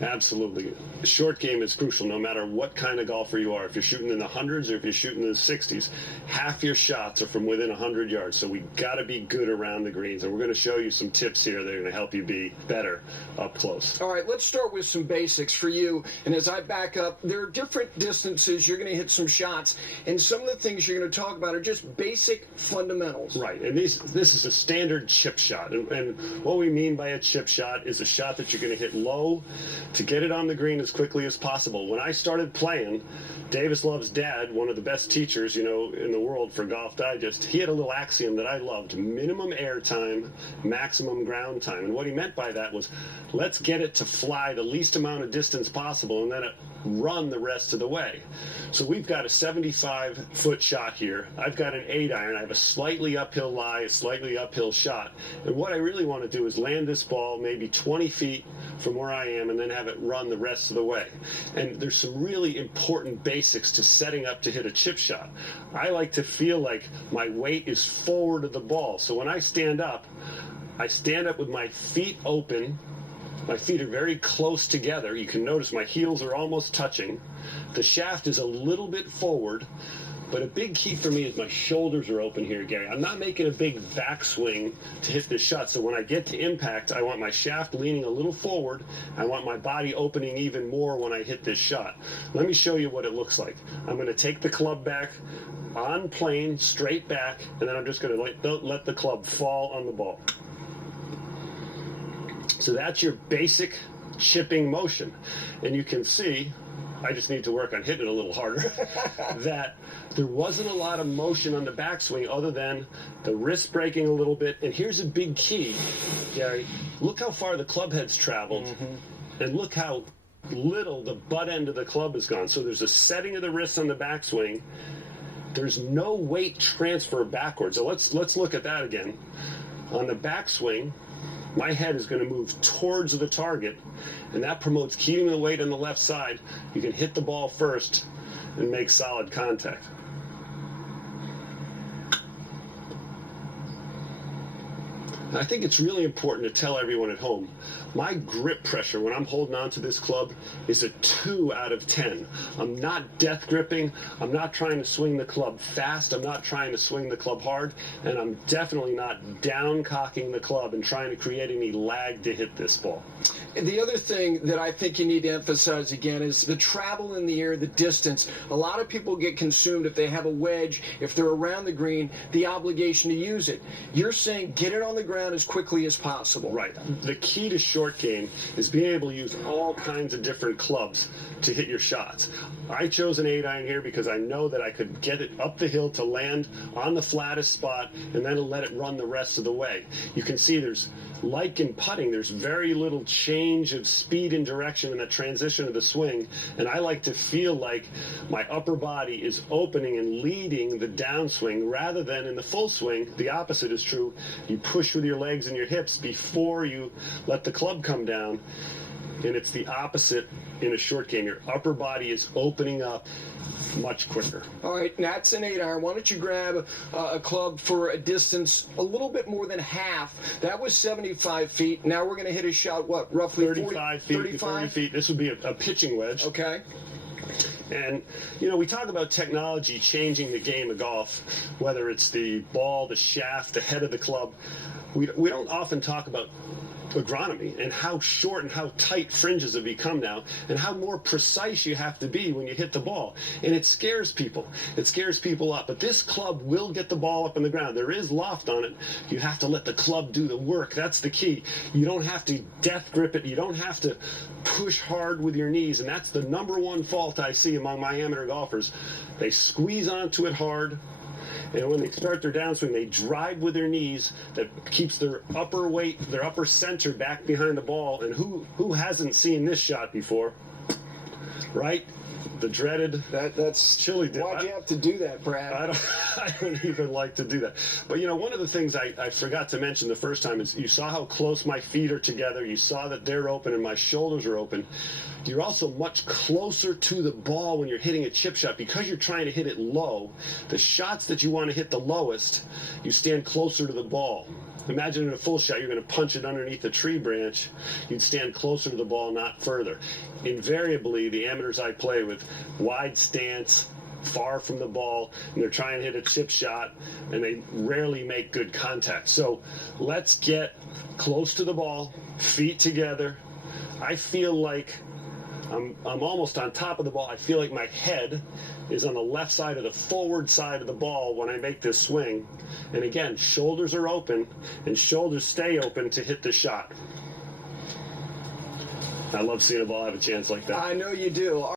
Absolutely. Short game is crucial no matter what kind of golfer you are. If you're shooting in the hundreds or if you're shooting in the 60s, half your shots are from within 100 yards. So we got to be good around the greens. And we're going to show you some tips here that are going to help you be better up close. All right, let's start with some basics for you. And as I back up, there are different distances you're going to hit some shots. And some of the things you're going to talk about are just basic fundamentals. Right. And this is a standard chip shot. And what we mean by a chip shot is a shot that you're going to hit low to get it on the green as quickly as possible. When I started playing, Davis Love's dad, one of the best teachers, in the world for Golf Digest, he had a little axiom that I loved: minimum air time, maximum ground time. And what he meant by that was, let's get it to fly the least amount of distance possible and then run the rest of the way. So we've got a 75-foot shot here. I've got an 8-iron. I have a slightly uphill lie, a slightly uphill shot. And what I really want to do is land this ball maybe 20 feet from where I am and then have it run the rest of the way. And there's some really important basics to setting up to hit a chip shot. I like to feel like my weight is forward of the ball. So when I stand up with my feet open. My feet are very close together. You can notice my heels are almost touching. The shaft is a little bit forward, but a big key for me is my shoulders are open here, Gary. I'm not making a big backswing to hit this shot, so when I get to impact, I want my shaft leaning a little forward. I want my body opening even more when I hit this shot. Let me show you what it looks like. I'm going to take the club back on plane, straight back, and then I'm just going to let the club fall on the ball. So that's your basic chipping motion. And you can see, I just need to work on hitting it a little harder, that there wasn't a lot of motion on the backswing other than the wrist breaking a little bit. And here's a big key, Gary. Look how far the club head's traveled, and look how little the butt end of the club has gone. So there's a setting of the wrist on the backswing. There's no weight transfer backwards. So let's look at that again. On the backswing, my head is going to move towards the target, and that promotes keeping the weight on the left side. You can hit the ball first and make solid contact. I think it's really important to tell everyone at home, my grip pressure when I'm holding on to this club is a 2 out of 10. I'm not death gripping. I'm not trying to swing the club fast. I'm not trying to swing the club hard. And I'm definitely not down cocking the club and trying to create any lag to hit this ball. And the other thing that I think you need to emphasize again is the travel in the air, the distance. A lot of people get consumed if they have a wedge, if they're around the green, the obligation to use it. You're saying get it on the ground as quickly as possible. Right. The key to short game is being able to use all kinds of different clubs to hit your shots. I chose an 8-iron here because I know that I could get it up the hill to land on the flattest spot and then let it run the rest of the way. You can see there's, like in putting, there's very little change of speed and direction in the transition of the swing, and I like to feel like my upper body is opening and leading the downswing rather than in the full swing. The opposite is true. You push with your legs and your hips before you let the club come down, and it's the opposite in a short game. Your upper body is opening up much quicker. All right, that's an 8-iron. Why don't you grab a club for a distance a little bit more than half? That was 75 feet. Now we're going to hit a shot, what, roughly 35 feet, 30 feet. This would be a pitching wedge. Okay. And, we talk about technology changing the game of golf, whether it's the ball, the shaft, the head of the club. We don't often talk about agronomy and how short and how tight fringes have become now and how more precise you have to be when you hit the ball. And it scares people. It scares people up. But this club will get the ball up in the ground. There is loft on it. You have to let the club do the work. That's the key. You don't have to death grip it. You don't have to push hard with your knees. And that's the number one fault I see among my amateur golfers. They squeeze onto it hard. And when they start their downswing, they drive with their knees. That keeps their upper weight, their upper center back behind the ball. And who hasn't seen this shot before? Right? The dreaded that's chili dip. Why'd you have to do that, Brad? I don't even like to do that. But one of the things I forgot to mention the first time is you saw how close my feet are together. You saw that they're open and my shoulders are open. You're also much closer to the ball when you're hitting a chip shot because you're trying to hit it low. The shots that you want to hit the lowest, you stand closer to the ball. Imagine in a full shot, you're going to punch it underneath a tree branch. You'd stand closer to the ball, not further. Invariably, the amateurs I play with, wide stance, far from the ball, and they're trying to hit a chip shot, and they rarely make good contact. So let's get close to the ball, feet together. I feel like I'm almost on top of the ball. I feel like my head is on the left side of the forward side of the ball when I make this swing. And again, shoulders are open, and shoulders stay open to hit the shot. I love seeing a ball have a chance like that. I know you do.